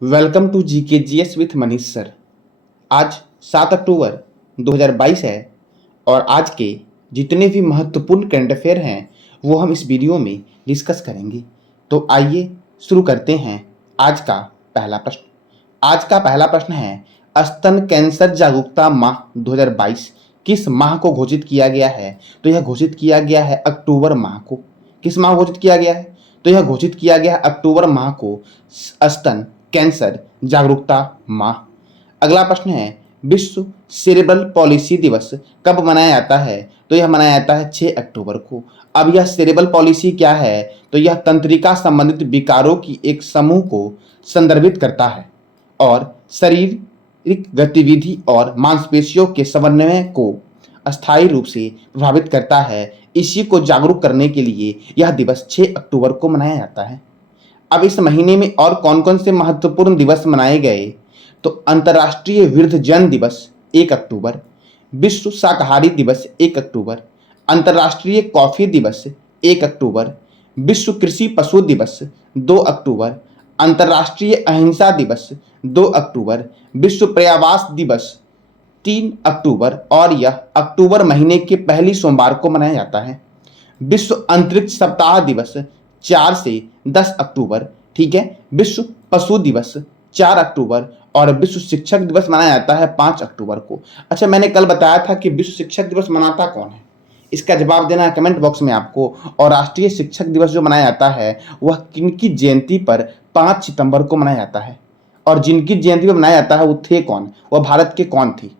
Welcome to GK GS with Manish sir. आज 7 अक्टूबर 2022 है और आज के जितने भी महत्वपूर्ण करंट अफेयर हैं वो हम इस वीडियो में डिस्कस करेंगे। तो आइए शुरू करते हैं आज का पहला प्रश्न। आज का पहला प्रश्न है, स्तन कैंसर जागरूकता माह 2022 किस माह को घोषित किया गया है? तो यह घोषित किया गया है अक्टूबर माह को। किस माह घोषित किया गया है? तो यह घोषित किया गया है अक्टूबर माह को स्तन कैंसर जागरूकता माह। अगला प्रश्न है, विश्व सेरेब्रल पॉलिसी दिवस कब मनाया जाता है? तो यह मनाया जाता है 6 अक्टूबर को। अब यह सेरेब्रल पॉलिसी क्या है? तो यह तंत्रिका संबंधित विकारों की एक समूह को संदर्भित करता है और शारीरिक गतिविधि और मांसपेशियों के समन्वय को अस्थायी रूप से प्रभावित करता है। इसी को जागरूक करने के लिए यह दिवस 6 अक्टूबर को मनाया जाता है। अब इस महीने में और कौन कौन से महत्वपूर्ण दिवस मनाए गए? तो अंतर्राष्ट्रीय वृद्धजन दिवस 1 अक्टूबर, विश्व शाकाहारी दिवस 1 अक्टूबर, अंतर्राष्ट्रीय कॉफी दिवस 1 अक्टूबर, विश्व कृषि पशु दिवस 2 अक्टूबर, अंतर्राष्ट्रीय अहिंसा दिवस 2 अक्टूबर, विश्व पर्यावरण दिवस 3 अक्टूबर और यह अक्टूबर महीने के पहली सोमवार को मनाया जाता है। विश्व अंतरिक्ष सप्ताह दिवस 4 से 10 अक्टूबर, ठीक है। विश्व पशु दिवस 4 अक्टूबर और विश्व शिक्षक दिवस मनाया जाता है 5 अक्टूबर को। अच्छा, मैंने कल बताया था कि विश्व शिक्षक दिवस मनाता कौन है? इसका जवाब देना है कमेंट बॉक्स में आपको। और राष्ट्रीय शिक्षक दिवस जो मनाया जाता है वह किनकी जयंती पर 5 सितंबर को मनाया जाता है? और जिनकी जयंती पर मनाया जाता है वो थे कौन? वह भारत के कौन थी?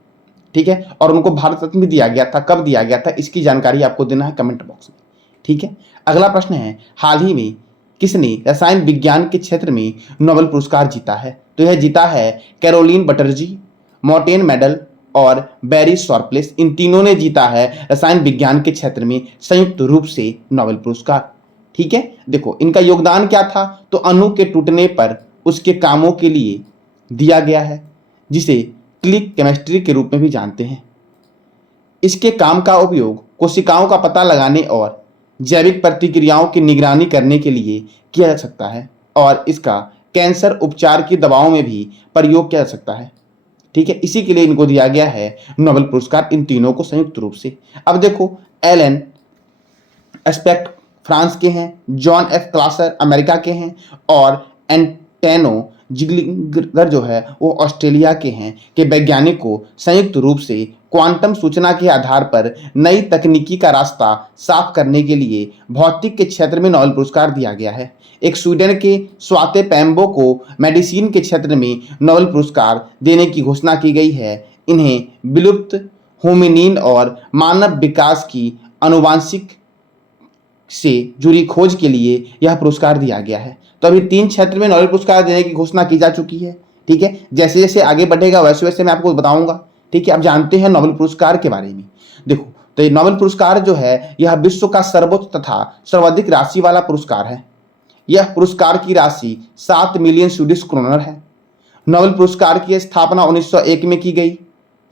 ठीक है। और उनको भारत रत्न भी दिया गया था। कब दिया गया था इसकी जानकारी आपको देना है कमेंट बॉक्स में, ठीक है। अगला प्रश्न है, हाल ही में किसने रसायन विज्ञान के क्षेत्र में नोबेल पुरस्कार जीता है? तो यह जीता है कैरोलिन बटर्जी, मॉर्टेन मेडल और बैरी शॉर्पलेस। इन तीनों ने जीता है रसायन विज्ञान के क्षेत्र में संयुक्त रूप से नोबेल पुरस्कार, ठीक है। देखो इनका योगदान क्या था? तो अणु के टूटने पर उसके कामों के लिए दिया गया है, जिसे क्लिक केमिस्ट्री के रूप में भी जानते हैं। इसके काम का उपयोग कोशिकाओं का पता लगाने और जैविक प्रतिक्रियाओं की निगरानी करने के लिए किया जा सकता है और इसका कैंसर उपचार की दवाओं में भी प्रयोग किया जा सकता है, ठीक है। इसी के लिए इनको दिया गया है नोबेल पुरस्कार, इन तीनों को संयुक्त रूप से। अब देखो, एलन एस्पेक्ट फ्रांस के हैं, जॉन एफ क्लासर अमेरिका के हैं और एंटेनो जिग्लिंगर जो है वो ऑस्ट्रेलिया के हैं कि वैज्ञानिक को संयुक्त रूप से क्वांटम सूचना के आधार पर नई तकनीकी का रास्ता साफ करने के लिए भौतिक के क्षेत्र में नोबेल पुरस्कार दिया गया है। एक स्वीडन के स्वाते पैम्बो को मेडिसिन के क्षेत्र में नोबेल पुरस्कार देने की घोषणा की गई है। इन्हें विलुप्त होमिनिन और मानव विकास की आनुवांशिक से जुड़ी खोज के लिए यह पुरस्कार दिया गया है। तो अभी 3 क्षेत्र में नोबेल पुरस्कार देने की घोषणा की जा चुकी है, ठीक है। जैसे जैसे आगे बढ़ेगा वैसे वैसे मैं आपको बताऊंगा, ठीक है। अब जानते हैं नोबेल पुरस्कार के बारे में। देखो, तो ये नोबेल पुरस्कार जो है यह विश्व का सर्वोच्च तथा सर्वाधिक राशि वाला पुरस्कार है। यह पुरस्कार की राशि 7 मिलियन स्वीडिश क्रोनर है। नोबेल पुरस्कार की स्थापना 1901 में की गई,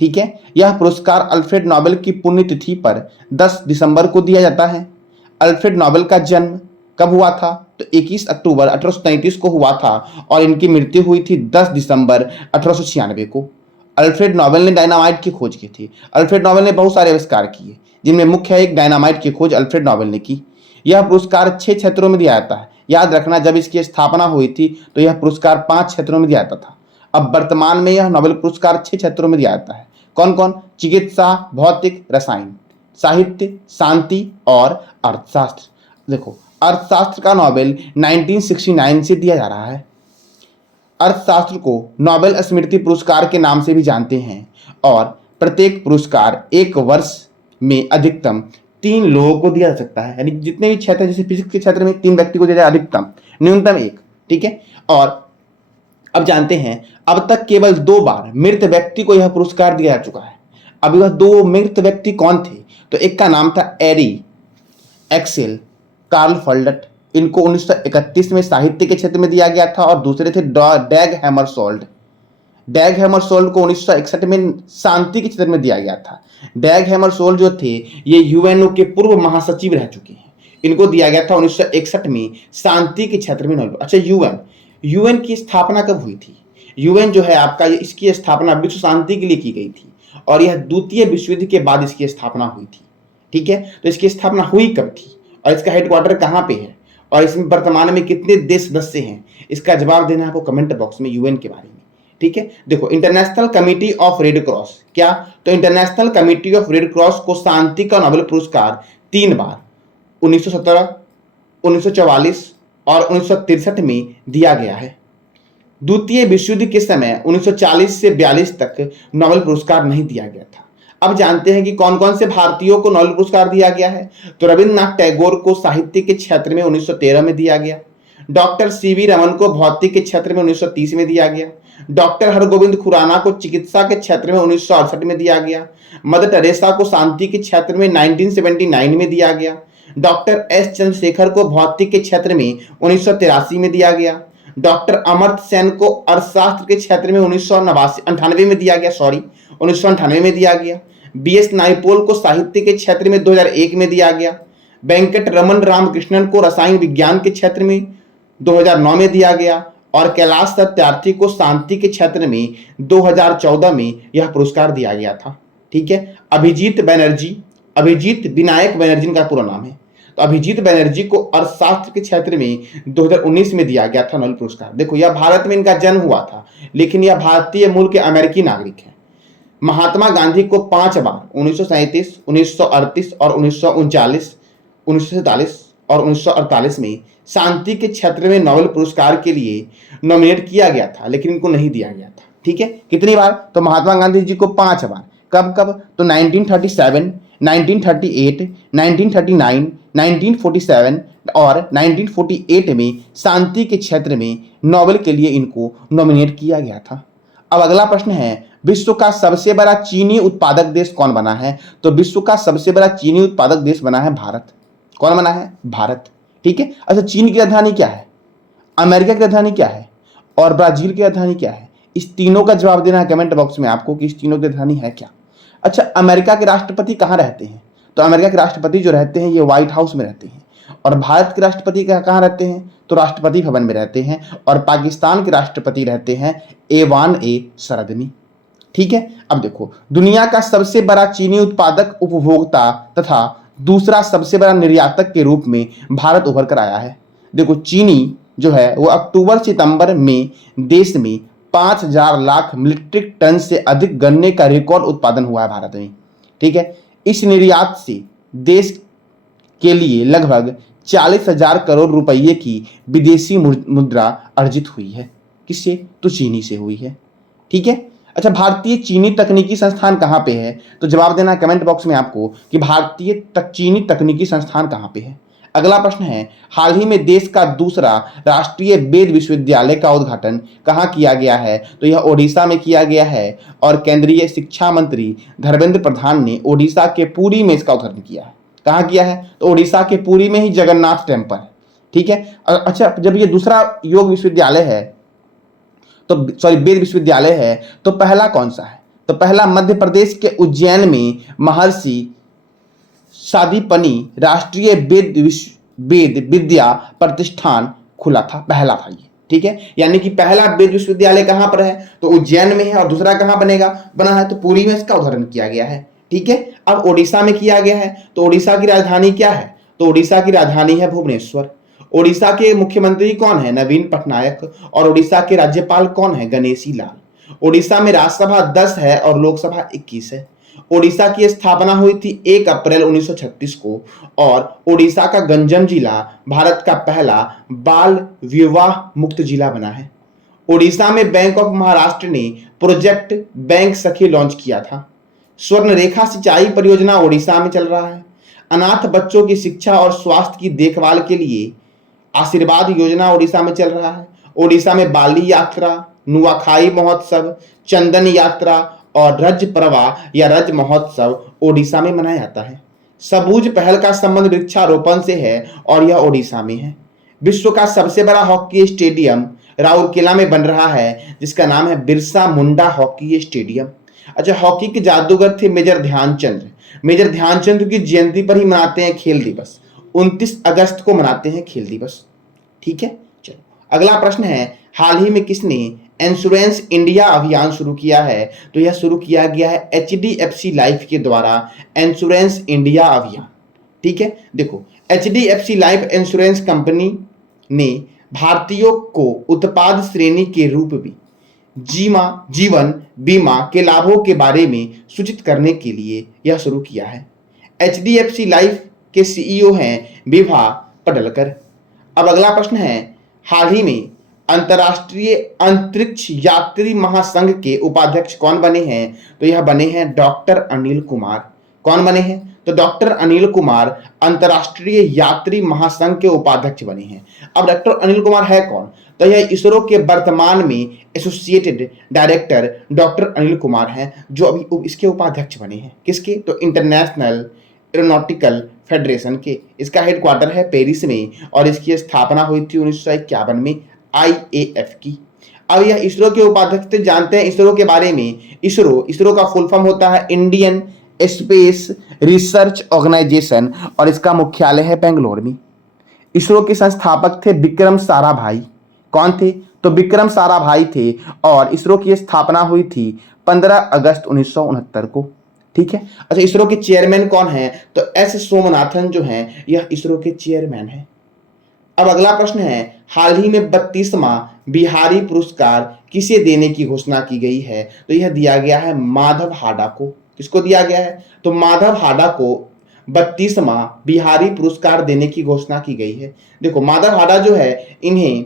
ठीक है। यह पुरस्कार अल्फ्रेड नोबेल की पुण्यतिथि पर 10 दिसंबर को दिया जाता है। अल्फ्रेड नोबेल का जन्म कब हुआ था? तो 21 अक्टूबर 1833 को हुआ था और इनकी मृत्यु हुई थी 10 दिसंबर 1896 को। अल्फ्रेड नोबेल ने डायनामाइट की खोज की थी। अल्फ्रेड नोबेल ने बहुत सारे आविष्कार किए, जिनमें मुख्य एक डायनामाइट की खोज अल्फ्रेड नोबेल ने की। यह पुरस्कार 6 क्षेत्रों में दिया जाता है। याद रखना, जब इसकी स्थापना हुई थी तो यह पुरस्कार 5 क्षेत्रों में दिया जाता था। अब वर्तमान में यह नोबेल पुरस्कार 6 क्षेत्रों में दिया जाता है। कौन कौन? चिकित्सा, भौतिक, रसायन, साहित्य, शांति और अर्थशास्त्र। देखो, अर्थशास्त्र का नोबेल 1969 से दिया जा रहा है। अर्थशास्त्र को नोबेल स्मृति पुरस्कार के नाम से भी जानते हैं और प्रत्येक पुरस्कार 1 वर्ष में अधिकतम 3 लोगों को दिया जा सकता है। यानी जितने भी क्षेत्र, जैसे फिजिक्स के क्षेत्र में 3 व्यक्ति को दिया जाए अधिकतम, न्यूनतम 1, ठीक है। और अब जानते हैं, अब तक केवल 2 बार मृत व्यक्ति को यह पुरस्कार दिया जा चुका है। अब यह 2 मृत व्यक्ति कौन थे? तो एक का नाम था एरी एक्सेल कार्ल फल्डट, इनको 1931 में साहित्य के क्षेत्र में दिया गया था। और दूसरे थे डैग हैमरशोल्ड। डैग हैमरशोल्ड को 1961 में शांति के क्षेत्र में दिया गया था। डैग हैमरशोल्ड जो थे ये यूएनओ के पूर्व महासचिव रह चुके हैं। इनको दिया गया था 1961 में शांति के क्षेत्र में नोबेल। अच्छा, यूएन यूएन की स्थापना कब हुई थी? यूएन जो है आपका, इसकी स्थापना विश्व शांति के लिए की गई थी और यह द्वितीय विश्व युद्ध के बाद इसकी स्थापना हुई थी। ठीक है, तो इसकी स्थापना हुई कब थी और इसका हेडक्वार्टर कहाँ पे है और इसमें वर्तमान में कितने देश सदस्य हैं, इसका जवाब देना है आपको कमेंट बॉक्स में यूएन के बारे में। ठीक है, देखो international committee of red cross, क्या तो international committee of red cross को शांति का नोबेल पुरस्कार 3 बार 1917, 1944 और 1963 में दिया गया है। द्वितीय विश्व युद्ध के समय 1940 से 42 तक नोबेल पुरस्कार नहीं दिया गया था। अब जानते हैं कि कौन कौन से भारतीयों को नोबेल पुरस्कार दिया गया है। तो रविन्द्रनाथ टैगोर को साहित्य के क्षेत्र में 1913 में दिया गया, डॉक्टर सीवी रमन को भौतिक के क्षेत्र में 1930 में दिया गया, डॉक्टर हरगोविंद खुराना को चिकित्सा के क्षेत्र में 1968 में दिया गया, मदर टेरेसा को शांति के क्षेत्र में 1979 में दिया गया, डॉक्टर एस चंद्रशेखर को भौतिक के क्षेत्र में 1983 में दिया गया, डॉक्टर अमर्त्य सेन को अर्थशास्त्र के क्षेत्र में 1998 में दिया गया, 1998 में दिया गया, बीएस नाइपोल को साहित्य के क्षेत्र में 2001 में दिया गया, वेंकट रमन रामकृष्णन को रसायन विज्ञान के क्षेत्र में 2009 में दिया गया और कैलाश सत्यार्थी को शांति के क्षेत्र में 2014 में यह पुरस्कार दिया गया था। ठीक है, अभिजीत विनायक बनर्जी का पूरा नाम है। तो अभिजीत बनर्जी को अर्थशास्त्र के क्षेत्र में 2019 में दिया गया था नोबेल पुरस्कार। देखो यह भारत में इनका जन्म हुआ था, लेकिन यह भारतीय मूल के अमेरिकी नागरिक है। महात्मा गांधी को 5 बार 1937, 1938 और 1939, 1947 और 1948 में शांति के क्षेत्र में नोबेल पुरस्कार के लिए नॉमिनेट किया गया था, लेकिन इनको नहीं दिया गया था। ठीक है, कितनी बार? तो महात्मा गांधी जी को 5 बार। कब कब? तो 1937, 1938, 1939, 1947 और 1948 में शांति के क्षेत्र में नोबेल के लिए इनको नॉमिनेट किया गया था। अब अगला प्रश्न है, विश्व का सबसे बड़ा चीनी उत्पादक देश कौन बना है? तो विश्व का सबसे बड़ा चीनी उत्पादक देश बना है भारत। कौन बना है? भारत। ठीक है, अच्छा चीन की राजधानी क्या है, अमेरिका की राजधानी क्या है और ब्राजील की राजधानी क्या है? इस तीनों का जवाब देना है कमेंट बॉक्स में आपको कि इस तीनों की राजधानी है क्या। अच्छा, अमेरिका के राष्ट्रपति कहाँ रहते हैं? तो अमेरिका के राष्ट्रपति जो रहते हैं ये व्हाइट हाउस में रहते हैं। और भारत के राष्ट्रपति कहाँ रहते हैं? तो राष्ट्रपति भवन में रहते हैं। और पाकिस्तान के राष्ट्रपति रहते हैं एवान ए सरदनी। ठीक है, अब देखो दुनिया का सबसे बड़ा चीनी उत्पादक, उपभोक्ता तथा दूसरा सबसे बड़ा निर्यातक के रूप में भारत उभर कर आया है। देखो चीनी जो है वो अक्टूबर सितंबर में देश में 5000 लाख मीट्रिक टन से अधिक गन्ने का रिकॉर्ड उत्पादन हुआ है भारत में। ठीक है, इस निर्यात से देश के लिए लगभग 40,000 करोड़ रुपये की विदेशी मुद्रा अर्जित हुई है। किससे? तो चीनी से हुई है। ठीक है, अच्छा भारतीय चीनी तकनीकी संस्थान कहाँ पे है? तो जवाब देना कमेंट बॉक्स में आपको कि भारतीय चीनी तकनीकी संस्थान कहाँ पे है। अगला प्रश्न है, हाल ही में देश का दूसरा राष्ट्रीय वेद विश्वविद्यालय का उद्घाटन कहाँ किया गया है? तो यह ओडिशा में किया गया है और केंद्रीय शिक्षा मंत्री धर्मेंद्र प्रधान ने ओडिशा के पुरी में इसका उद्घाटन किया है। कहाँ किया है? तो ओडिशा के पुरी में ही जगन्नाथ टेम्पल। ठीक है, अच्छा जब ये दूसरा योग विश्वविद्यालय है तो वेद विश्वविद्यालय है तो पहला कौन सा है? तो पहला मध्य प्रदेश के उज्जैन में महर्षि सादीपनी राष्ट्रीय वेद विद्या प्रतिष्ठान खुला था, पहला था ये। ठीक है, यानी कि पहला वेद विश्वविद्यालय कहां पर है? तो उज्जैन में है और दूसरा कहां बना है? तो पुरी में इसका उद्घाटन किया गया है। ठीक है, अब ओडिशा में किया गया है तो ओडिशा की राजधानी क्या है? तो ओडिशा की राजधानी है भुवनेश्वर। ओडिशा के मुख्यमंत्री कौन है? नवीन पटनायक। और ओडिशा के राज्यपाल कौन है? गणेशी लाल। ओडिशा में राज्यसभा 10 है और लोकसभा 21 है। ओडिशा की स्थापना हुई थी 1 अप्रैल 1936 को और ओडिशा का गंजम जिला भारत का पहला बाल विवाह मुक्त जिला बना है। ओडिशा में बैंक ऑफ महाराष्ट्र ने प्रोजेक्ट बैंक सखी लॉन्च किया था। स्वर्ण रेखा सिंचाई परियोजना ओडिशा में चल रहा है। अनाथ बच्चों की शिक्षा और स्वास्थ्य की देखभाल के लिए आशीर्वाद योजना ओडिशा में चल रहा है। ओडिशा में बाली यात्रा, नुआखाई महोत्सव, चंदन यात्रा और रज प्रवाह या रज महोत्सव ओडिशा में मनाया जाता है। सबूज पहल का संबंध वृक्षारोपण से है और यह ओडिशा में है। विश्व का सबसे बड़ा हॉकी स्टेडियम राउरकेला में बन रहा है जिसका नाम है बिरसा मुंडा हॉकी स्टेडियम। अच्छा, हॉकी के जादूगर थे मेजर ध्यानचंद। मेजर ध्यानचंद की जयंती पर ही मनाते हैं खेल दिवस। 29 अगस्त को मनाते हैं खेल दिवस। ठीक है, चलो अगला प्रश्न है, हाल ही में किसने इंश्योरेंस इंडिया अभियान शुरू किया है? तो यह शुरू किया गया है HDFC लाइफ के द्वारा इंश्योरेंस इंडिया अभियान। ठीक है, देखो HDFC लाइफ इंश्योरेंस कंपनी ने भारतीयों को उत्पाद श्रेणी के रूप में जीवन बीमा के लाभों के बारे में सूचित करने के लिए यह शुरू किया है। HDFC लाइफ के CEO हैं विभा पडलकर। अब अगला प्रश्न है, हाल ही में अंतर्राष्ट्रीय अंतरिक्ष यात्री महासंघ के उपाध्यक्ष कौन बने हैं? तो यह बने हैं डॉक्टर अनिल कुमार। कौन बने हैं? तो डॉक्टर अनिल कुमार अंतर्राष्ट्रीय यात्री महासंघ के उपाध्यक्ष बने हैं। अब डॉक्टर अनिल कुमार है कौन? तो यह इसरो के वर्तमान में associated director doctor Anil Kumar हैं, जो अभी इसके उपाध्यक्ष बने हैं। किसके? तो इंटरनेशनल एरोनॉटिकल फेडरेशन के। इसका हेडक्वार्टर है पेरिस में और इसकी स्थापना हुई थी 1951 में IAF की। अब यह इसरो के उपाध्यक्ष थे। जानते हैं इसरो के बारे में। इसरो का फुल फॉर्म होता है इंडियन स्पेस रिसर्च ऑर्गेनाइजेशन और इसका मुख्यालय है बेंगलोर में। इसरो के संस्थापक थे विक्रम साराभाई। कौन थे? तो विक्रम साराभाई थे और इसरो की स्थापना हुई थी 15 अगस्त 1969 को। ठीक है। अच्छा, इसरो के चेयरमैन कौन है? तो S सोमनाथन जो हैं यह इसरो के चेयरमैन है। अब अगला प्रश्न है, हाल ही में 32वां बिहारी पुरस्कार किसे देने की घोषणा की गई है? तो यह दिया गया है माधव हाडा को। किसको दिया गया है? तो माधव हाडा को 32वां बिहारी पुरस्कार देने की घोषणा की गई है। देखो माधव हाडा जो है, इन्हें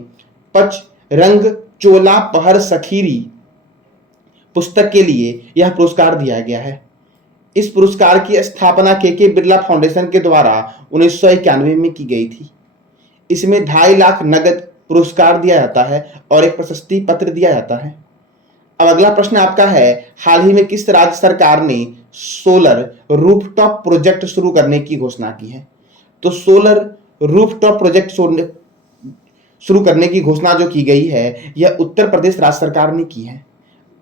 पच रंग चोला पहर सखीरी पुस्तक के लिए यह पुरस्कार दिया गया है। इस पुरस्कार की स्थापना के बिरला फाउंडेशन के द्वारा 1991 में की गई थी। इसमें 2.5 लाख नगद पुरस्कार दिया जाता है और एक प्रशस्ति पत्र दिया जाता है। अब अगला प्रश्न आपका है, हाल ही में किस राज्य सरकार ने सोलर रूफटॉप प्रोजेक्ट शुरू करने की घोषणा की है? तो सोलर रूफटॉप प्रोजेक्ट शुरू करने की घोषणा जो की गई है यह उत्तर प्रदेश राज्य सरकार ने की है।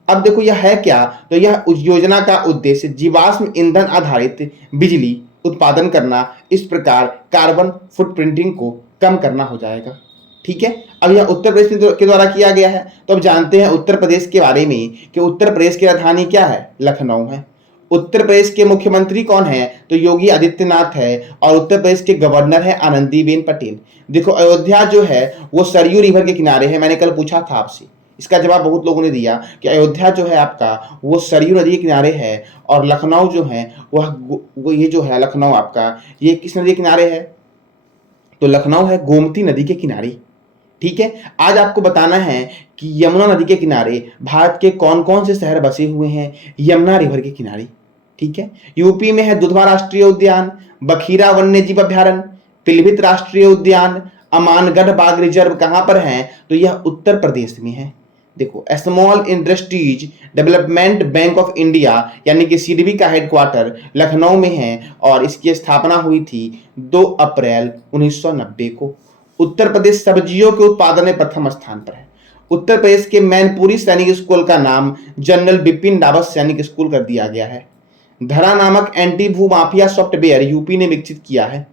अब देखो यह है क्या? तो यह योजना का उद्देश्य जीवाश्म ईंधन आधारित बिजली उत्पादन करना, इस प्रकार कार्बन फुटप्रिंटिंग को कम करना हो जाएगा। ठीक है। अब यह उत्तर प्रदेश के द्वारा किया गया है। तो अब जानते हैं उत्तर प्रदेश के बारे में कि उत्तर प्रदेश की राजधानी क्या है? लखनऊ है। उत्तर प्रदेश के मुख्यमंत्री कौन है? तो योगी आदित्यनाथ है और उत्तर प्रदेश के गवर्नर है आनंदीबेन पटेल। देखो अयोध्या जो है वो सरयू रिवर के किनारे है। मैंने कल पूछा था आपसे, इसका जवाब बहुत लोगों ने दिया कि अयोध्या जो है आपका वो सरयू नदी के किनारे है और लखनऊ जो है वह ये जो है लखनऊ आपका ये किस नदी के किनारे है? तो लखनऊ है गोमती नदी के किनारे। ठीक है। आज आपको बताना है कि यमुना नदी के किनारे भारत के कौन कौन से शहर बसे हुए हैं यमुना रिवर के किनारे। ठीक है। यूपी में है दुधवा राष्ट्रीय उद्यान, बखीरा वन्यजीव अभ्यारण्य, पिलीभीत राष्ट्रीय उद्यान, अमानगढ़ बाघ रिजर्व कहां पर है? तो यह उत्तर प्रदेश में है। देखो small industries development bank of India यानी कि सिडबी का हेडक्वार्टर लखनऊ में है और इसकी स्थापना हुई थी 2 अप्रैल 1990 को। उत्तर प्रदेश सब्जियों के उत्पादन में प्रथम स्थान पर है। उत्तर प्रदेश के मैनपुरी सैनिक स्कूल का नाम जनरल बिपिन रावत सैनिक स्कूल कर दिया गया है। धरा नामक एंटी भू माफिया सॉफ्टवेयर यूपी ने विकसित किया है।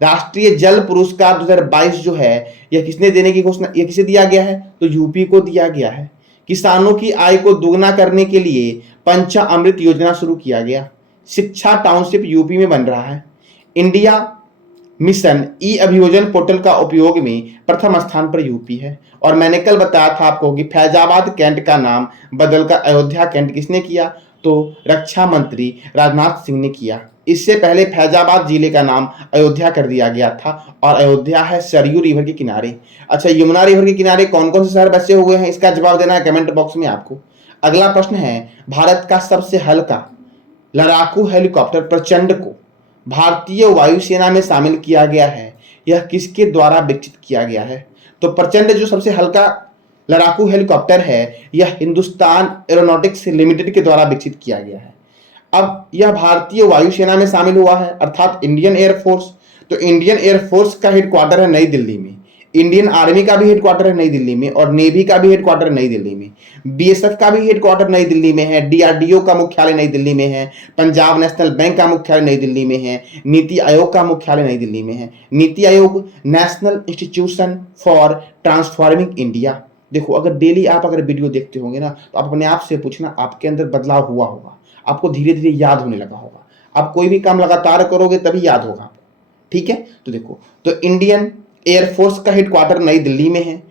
राष्ट्रीय जल पुरस्कार 2022 जो है यह किसने देने की घोषणा, यह किसे दिया गया है? तो यूपी को दिया गया है। किसानों की आय को दोगुना करने के लिए पंचामृत योजना शुरू किया गया। शिक्षा टाउनशिप यूपी में बन रहा है। इंडिया मिशन ई अभियोजन पोर्टल का उपयोग में प्रथम स्थान पर यूपी है। और मैंने कल बताया था आपको कि फैजाबाद कैंट का नाम बदलकर अयोध्या कैंट किसने किया? तो रक्षा मंत्री राजनाथ सिंह ने किया। इससे पहले फैजाबाद जिले का नाम अयोध्या कर दिया गया था और अयोध्या है सरयू रिवर के किनारे। अच्छा, यमुना रिवर के किनारे कौन कौन से शहर बसे हुए हैं इसका जवाब देना है कमेंट बॉक्स में आपको। अगला प्रश्न है, भारत का सबसे हल्का लड़ाकू हेलीकॉप्टर प्रचंड को भारतीय वायुसेना में शामिल किया गया है। यह किसके द्वारा विकसित किया गया है? तो प्रचंड जो सबसे हल्का लड़ाकू हेलीकॉप्टर है यह हिंदुस्तान एरोनॉटिक्स लिमिटेड के द्वारा विकसित किया गया है। अब यह भारतीय वायुसेना में शामिल हुआ है अर्थात इंडियन एयरफोर्स। तो इंडियन एयरफोर्स का हेडक्वार्टर है नई दिल्ली में। इंडियन आर्मी का भी हेडक्वार्टर है नई दिल्ली में और नेवी का भी हेडक्वार्टर नई दिल्ली में। बीएसएफ का भी हेडक्वार्टर नई दिल्ली में है। डीआरडीओ का मुख्यालय नई दिल्ली में है। पंजाब नेशनल बैंक का मुख्यालय नई दिल्ली में है। नीति आयोग का मुख्यालय नई दिल्ली में है। NITI Aayog national institution for transforming India देखो, अगर डेली आप अगर वीडियो देखते होंगे ना, तो आप अपने आप से पूछना आपके अंदर बदलाव हुआ होगा, आपको धीरे धीरे याद होने लगा होगा। आप कोई भी काम लगातार करोगे तभी याद होगा आपको, ठीक है। तो देखो, तो इंडियन एयरफोर्स का हेडक्वार्टर नई दिल्ली में है।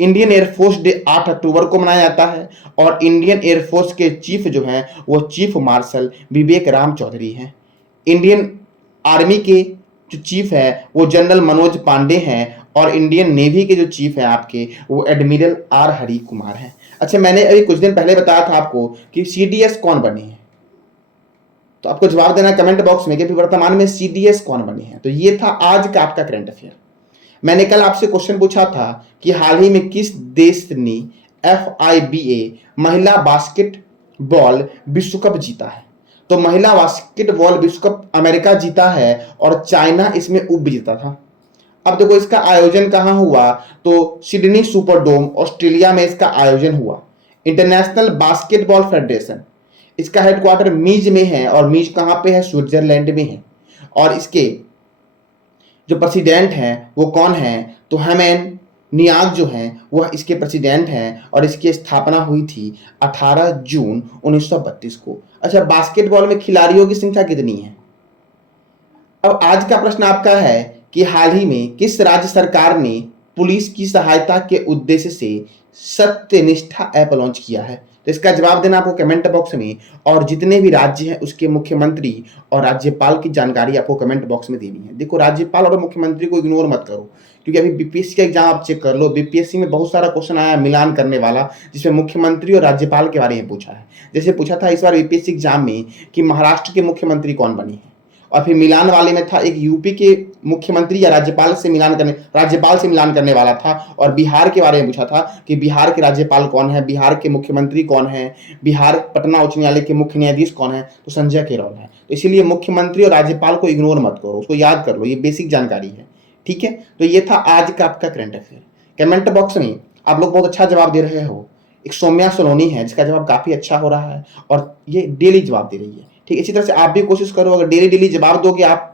इंडियन एयरफोर्स डे 8 अक्टूबर को मनाया जाता है और इंडियन एयरफोर्स के चीफ जो हैं वो चीफ मार्शल विवेक राम चौधरी हैं। इंडियन आर्मी के जो चीफ है वो जनरल मनोज पांडे हैं और इंडियन नेवी के जो चीफ है आपके वो एडमिरल आर हरि कुमार हैं। अच्छा, मैंने अभी कुछ दिन पहले बताया था आपको कि सीडीएस कौन बने हैं, तो आपको जवाब देना कमेंट बॉक्स में कि वर्तमान में सीडीएस कौन बने हैं। तो ये था आज का आपका करंट अफेयर। मैंने कल आपसे क्वेश्चन पूछा था कि हाल ही में किस देश ने FIBA महिला बास्केटबॉल विश्व कप जीता है। तो महिला बास्केटबॉल विश्व कप अमेरिका जीता है और चाइना इसमें उप विजेता था। अब देखो, इसका आयोजन कहाँ हुआ, तो सिडनी सुपरडोम ऑस्ट्रेलिया में इसका आयोजन हुआ। इंटरनेशनल बास्केटबॉल फेडरेशन, इसका हेडक्वार्टर मीज में है और मीज कहाँ पे है, स्विट्जरलैंड में है। और इसके जो प्रेसिडेंट हैं वो कौन है, तो हेमेन नियाग जो हैं वह इसके प्रेसिडेंट हैं और इसकी स्थापना हुई थी 18 जून 1932 को। अच्छा, बास्केटबॉल में खिलाड़ियों की संख्या कितनी है। अब आज का प्रश्न आपका है कि हाल ही में किस राज्य सरकार ने पुलिस की सहायता के उद्देश्य से सत्यनिष्ठा ऐप लॉन्च किया है। तो इसका जवाब देना आपको कमेंट बॉक्स में, और जितने भी राज्य हैं उसके मुख्यमंत्री और राज्यपाल की जानकारी आपको कमेंट बॉक्स में देनी है। देखो, राज्यपाल और मुख्यमंत्री को इग्नोर मत करो, क्योंकि अभी बीपीएससी का एग्जाम आप चेक कर लो। बीपीएससी में बहुत सारा क्वेश्चन आया मिलान करने वाला, जिसमें मुख्यमंत्री और राज्यपाल के बारे में पूछा है। जैसे पूछा था इस बार बीपीएससी एग्जाम में कि महाराष्ट्र के मुख्यमंत्री कौन बने हैं, और फिर मिलान वाले में था एक यूपी के मुख्यमंत्री या राज्यपाल से मिलान करने वाला था, और बिहार के बारे में पूछा था कि बिहार के राज्यपाल कौन है, बिहार के मुख्यमंत्री कौन है, बिहार पटना उच्च न्यायालय के मुख्य न्यायाधीश कौन है, तो संजय केरोल है। तो इसीलिए मुख्यमंत्री और राज्यपाल को इग्नोर मत करो, उसको याद कर लो, ये बेसिक जानकारी है, ठीक है। तो ये था आज का आपका करंट अफेयर। कमेंट बॉक्स में आप लोग बहुत अच्छा जवाब दे रहे हो। एक सौम्या सोनोनी है जिसका जवाब काफी अच्छा हो रहा है और ये डेली जवाब दे रही है, ठीक। इसी तरह से आप भी कोशिश करो, अगर डेली डेली जवाब दोगे आप,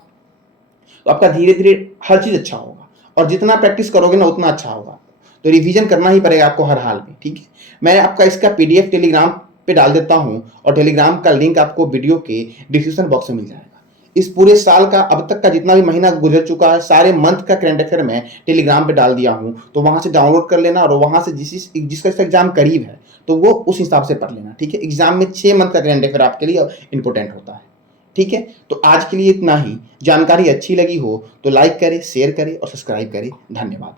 तो आपका धीरे धीरे हर चीज अच्छा होगा, और जितना प्रैक्टिस करोगे ना उतना अच्छा होगा। तो रिवीजन करना ही पड़ेगा आपको हर हाल में, ठीक है। मैं आपका इसका PDF टेलीग्राम पे डाल देता हूं, और टेलीग्राम का लिंक आपको वीडियो के डिस्क्रिप्शन बॉक्स में मिल जाएगा। इस पूरे साल का अब तक का जितना भी महीना गुजर चुका है, सारे मंथ का करंट अफेयर मैं टेलीग्राम पे डाल दिया हूं, तो वहां से डाउनलोड कर लेना, और वहां से जिसका एग्जाम करीब है तो वो उस हिसाब से पढ़ लेना, ठीक है। एग्जाम में 6 मंथ का करंट अफेयर आपके लिए इंपॉर्टेंट होता है, ठीक है। तो आज के लिए इतना ही। जानकारी अच्छी लगी हो तो लाइक करें, शेयर करें और सब्सक्राइब करें। धन्यवाद।